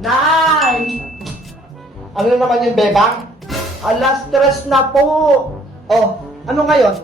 Nay! Ano na naman yung bebang? Alas 3 na po. Oh, ano ngayon?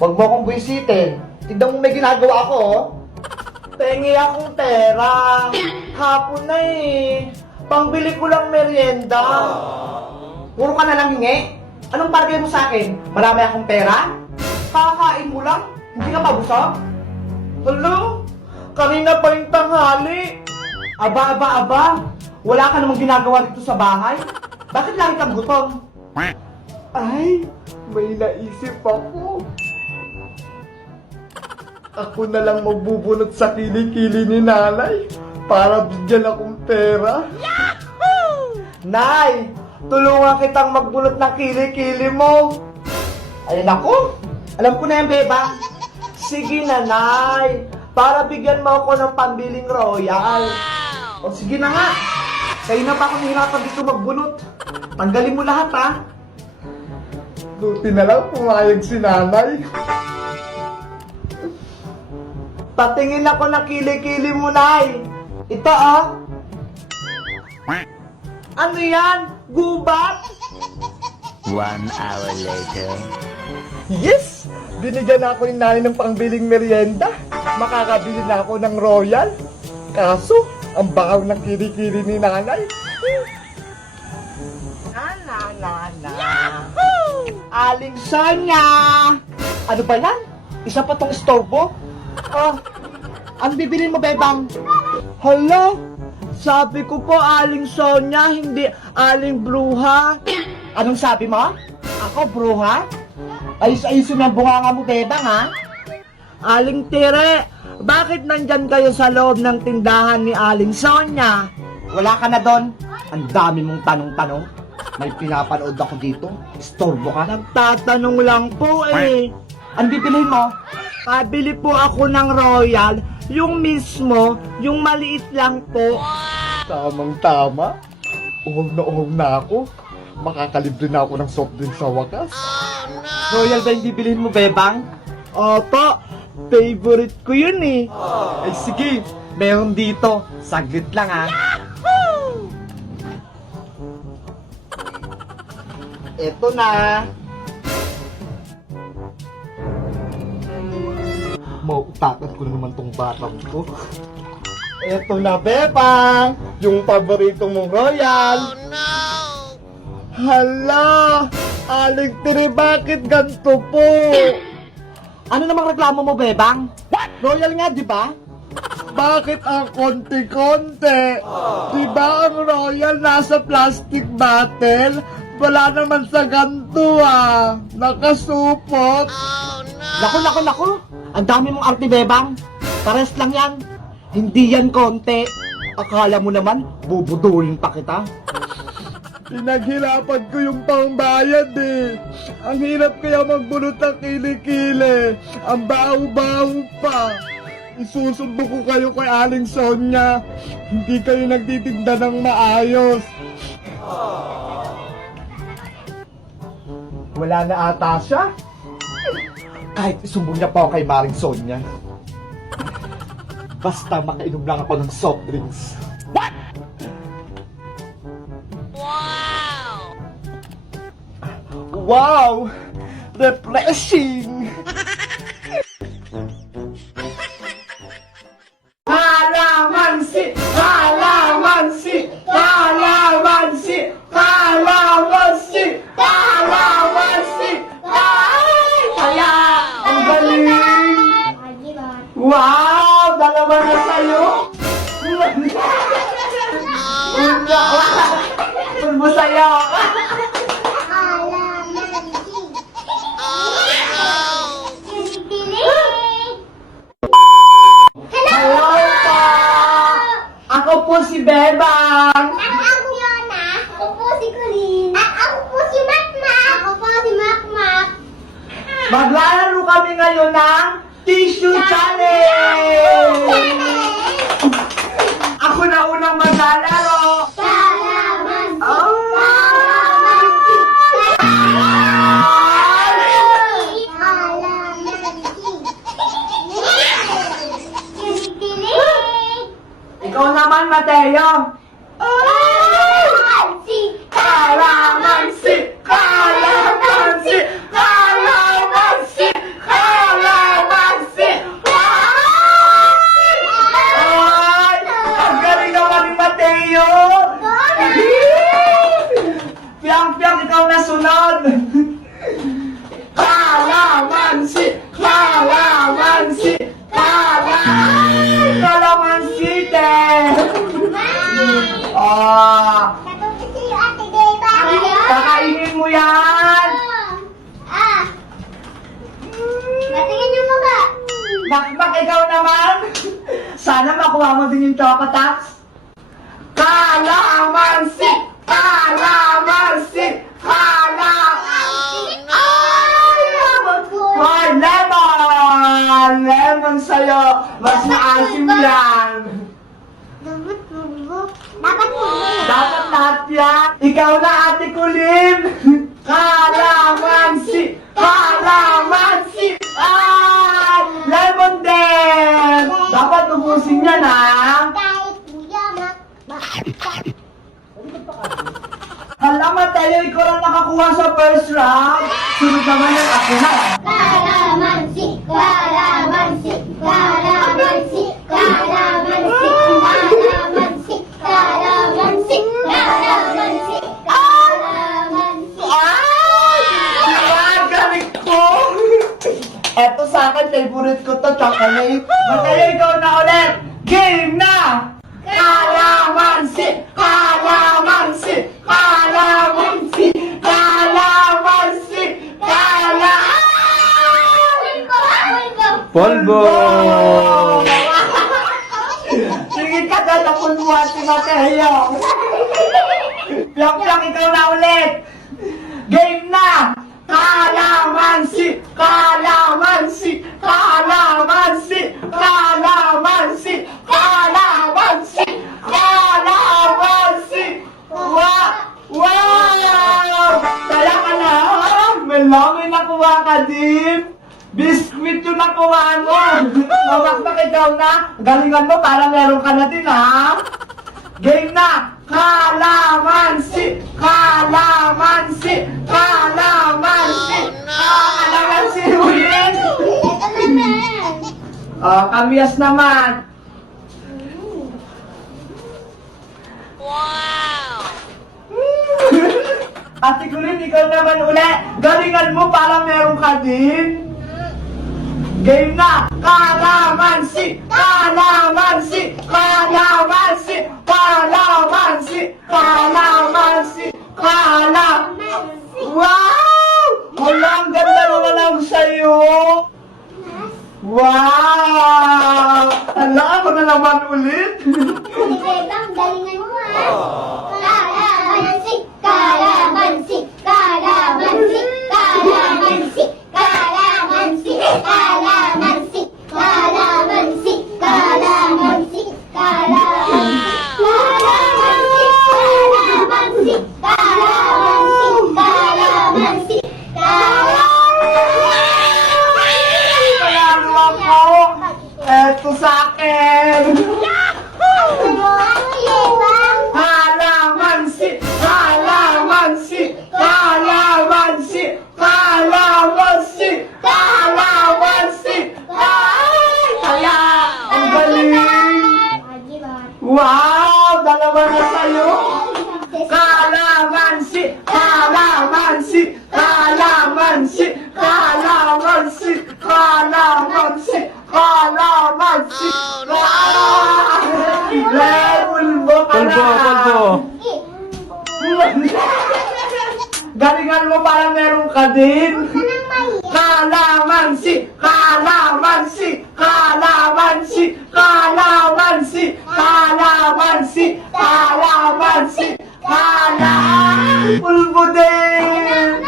Huwag mo akong buwisitin. Tignan mo may ginagawa ako, oh. Pengi akong pera. Hapon na eh. Pangbili ko lang merienda. Puro ka na lang hingi. Anong bargay mo sa akin? Marami akong pera? Kakain mo lang? Hindi ka mabusog? Hello? Kanina pa yung tanghali. Aba. Wala ka namang ginagawa dito sa bahay? Bakit lagi kang gutom? Ay, may naisip ako. Ako na lang magbubunot sa kilikili ni nanay para bigyan akong pera. Yahoo! Nay, tulungan kitang magbunot ng kilikili mo. Ay nako, alam ko na yan, beba. Sige na, Nay. Para bigyan mo ako ng pambiling royal. O sige na nga. Kayo na pa ako nahirapan dito magbunot. Tanggalin mo lahat, ha? Buti na lang pumayag si nanay. Patingin ako ng kilikili mo, Nay. Ito, oh. Ano yan? Gubat? 1 hour later. Yes! Binigyan ako ni nanay ng pangbiling merienda. Makakabili na ako ng royal. Kaso, ang bakaw ng kilikili ni nanay. Aling Sonya! Ano ba yan? Isa pa tong istorbo? Oh, Ano bibilin mo, bebang? hala! Sabi ko po, Aling Sonya, hindi Aling Bruha. Anong sabi mo? Ako, bruha? Ayos-ayusin ang bunganga mo, bebang, ha? Aling Tire, bakit nandyan kayo sa loob ng tindahan ni Aling Sonya? Wala ka na doon. Ang dami mong tanong-tanong. May pinapanood ako dito. Istorbo ka. Nagtatanong lang po eh. Ano bibilin mo? Pabili po ako ng royal, yung mismo, yung maliit lang po. Tamang-tama. Uhog na ako. Makakalibre na ako ng soft drink sa wakas. Royal ba yung bibilin mo, bebang? Opo, favorite ko yun eh. Ay sige, meron dito. Saglit lang, ha? Eto na. Mautakan ko na naman tong batang ko. Eto na, Bebang! Yung paborito mong royal! Oh, no! Hala! Aling Tiri, bakit ganito po? Ano namang reklamo mo, bebang? Royal nga, di ba? Bakit ang konti-konti? Di ba ang royal nasa plastic bottle? Wala naman sa ganito ah! Nakasupot! Naku! Ang dami mong arte, bebang. Pares lang yan. Hindi yan konti. Akala mo naman, bubudulin pa kita. Pinaghirapan ko yung pangbayad eh. Ang hirap kaya magbunot ng kilikili. Ang baho-baho pa. Isusubo ko kayo kay Aling Sonya. Hindi kayo nagtitinda ng maayos. Wala na ata siya. Kahit isumbong niya pa ako kay Maring Sonya. Basta makainom lang ako ng soft drinks. What? Wow! Refreshing! Kalamansi! Kalamansi! Kalamansi! Kalamansi! Kalamansi! Ay! Kaya! Ang galing! Wow! Dalawa na sa'yo! Masaya ako! Hello po! Ako po si Bebang! At ako Yona. Ako po si Colleen. At ako po si Makmak. Ako po si Makmak. Maglalaro kami ngayon ng Tissue Challenge! Ako na unang maglalaro! Kalamansi. Oh! Kalamansi. Ikaw naman, Mateo. Kalamansi! Kalamansi! Kalamansi! Kalamansi! Kalamansi! Ay! Ang galing naman ni Mateo! Piyang-piyang ikaw na sunod! Kalamansi! Kalamansi! Kalamansi! Te! Ah! Katutin si Ate Beba. Kakainin mo yan! Natingin niyo mukha. Bakbak ikaw naman! Sana makuha mo din yung Chocotax. Kalamansi! Kalamansi! Kalamansi! Ay, lemon! Lemon sa'yo! Mas maasim yan! Dapat lahat yan! Ikaw na, Ate Kulin! Kalamansi! Kalamansi! Ay! Lemon din! Dapat ubusin yan, ha? Kahit kuya, Hala, Mateo, ikaw lang nakakuha sa first round. Sunod naman yung ako na. Kalamansi! Kalamansi! Kalamansi! Kalamansi! Kalamansi! Kalamansi! Kalamansi! Kalamansi! Ay! Galing ko! Eto sa akin, favorite ko to, chocolate. Mateo, ikaw na ulit. Game na! Kalamansi! Kalamansi! Kalamansi! Kalamansi! Polvo! Sige ka, tatapon mo at si Mateo. Piyak-piyak, ikaw na ulit. Game na! Kalamansi! Kalamansi! Kalamansi! Kalamansi! Kalamansi! Kalamansi! Wow! Tala ka na! May nakuha ka din! Biskuit yung nakuha mo! Mamakmak ikaw na! Galingan mo para meron ka na din, ha? Game na! Kalamansi! Kalamansi! Kalamansi! Kalamansi ulit! Ito naman. Kamyas naman! Ate Kulin, ikaw naman ulit! Galingan mo para meron ka din! Game na! Kalamansi! Kalamansi! Kalamansi! Kalamansi! Kalamansi! Wow! Wala, ang ganda naman lang sa'yo! Wow! Hala, ako na naman ulit! Ate Bebang, galingan mo Kalamansi! Kalamansi! Kalamansi! Kalamansi! Kalamansi! Kalamansi! Kalamansi! Kalamansi! Kalamansi! Kalamansi! Kalamansi! Panalo ako! Eto sa akin! Kalamansi! Kalamansi! Kalamansi! Kalamansi! Kalamansi! Ay! Kaya! Ang galing! Wow! Dalawa na sa'yo! Kalamansi! Kalamansi! Kalamansi! Kalamansi! Kalamansi! Kalamansi! Pulbo ka na! Polvo! Galingan mo para meron ka din! Kalamansi! Kalamansi! Kalamansi! Kalamansi! Kalamansi! Kalamansi! Pulbo din!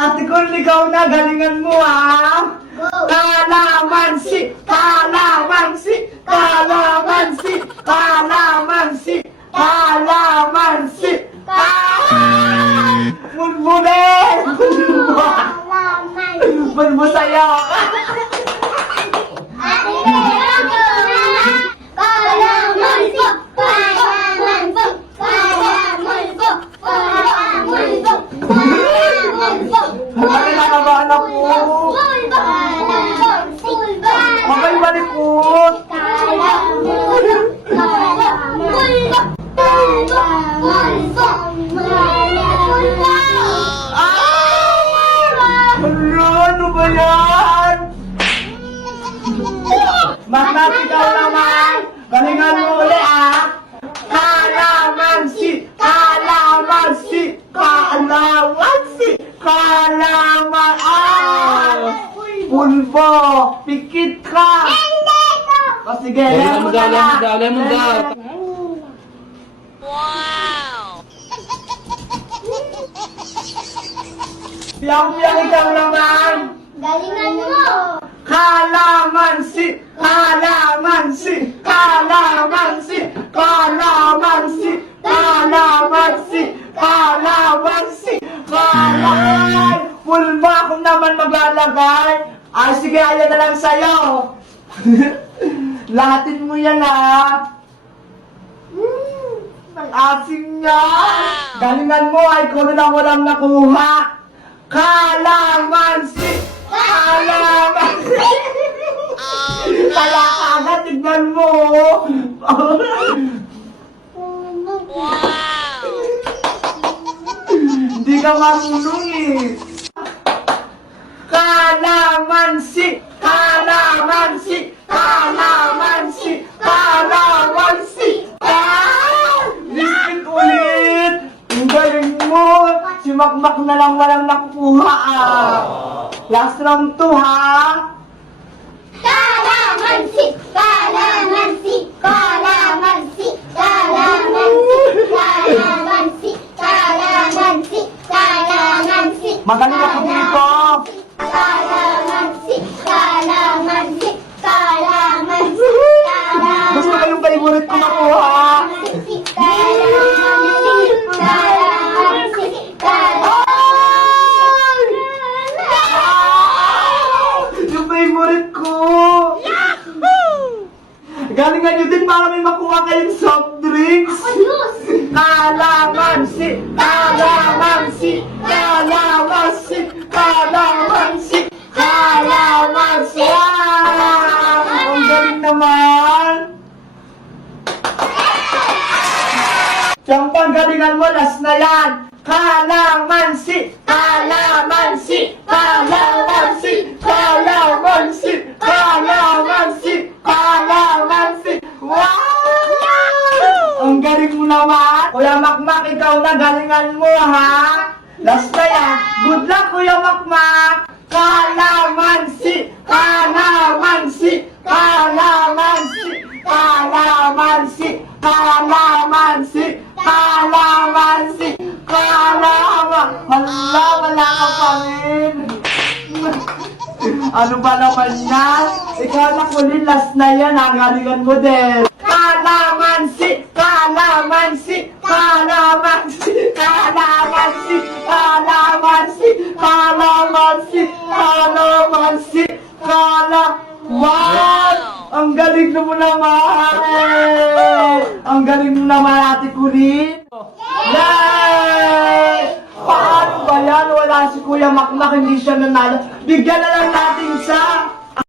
Ate Kul, ikaw na, galingan mo, ha? Kalamansi! Kalamansi! Kalamansi! Kalamansi! Kalamansi! Bulbule! Bulbo sa'yo! malikot. Ano ba yan? Matatigaw naman! Galingan mo uli ah! Kalamansi! Kalamansi! Kalamansi! Kalaman! Ah! Pulbo! Pikit ka! O sige, lemon na lang! Piyang-piyang ikaw naman! Galingan mo! Kalamansi! Kalamansi! Kalamansi! Kalamansi! Kalamansi! Kalamansi! Kalamansi! Pulba kung naman maglalagay! Ay, sige, ayan na lang sa'yo! Lahatin mo yan, ha! Ang asim niya! Galingan mo, ay ikaw na lang walang nakuha! Kalamansi! Kalamansi! Kaya agad, tignan mo! Hindi ka marunong eh! Kalamansi! Kalamansi! Kalamansi! Kalamansi! Ah! Biskit ulit! Ang galing mo! Si Makmak na lang walang nakukuha ah! Last round 2 ha! Kalamansi! Kalamansi! Kalamansi! Kalamansi! Kalamansi! Kalamansi! Kalamansi! Magaling ako dito! Kalamansi! Kalamansi! Kalamansi! Gusto ko yung favorite ko nakuha! Kalamansi! Kalamansi! Kalamansi! Yung favorite ko! Galingan nyo din para may makuha kayong soft drinks! Kalamansi! Kalamansi! Kalamansi! Kalamansi! Kalamansi! Ah! Ang galing naman! Siyang panggalingan mo, last na yan! Kalamansi! Kalamansi! Kalamansi! Kalamansi! Kalamansi! Kalamansi! Wow! Ang galing mo naman! Kuya Makmak, ikaw na galingan mo ha! Last na yan! Good luck, Kuya Makmak! Kalamansi! Kalamansi! Kalamansi! Kalamansi! Kalamansi! Kalamansi! Hala, wala ka pa rin! Ano ba naman yan? Ikaw na kulin, last na yan, galingan mo din! Kalamansi! Kalamansi! Kalamansi! Kalamansi! Kalamansi! Kalamansi! Kalamansi! Wow! Ang galing mo naman! Ang galing mo naman, Ate Kulin! Yay! Paano ba yan? Wala si Kuya Makmak, hindi siya nanalo. Bigyan na lang natin siya!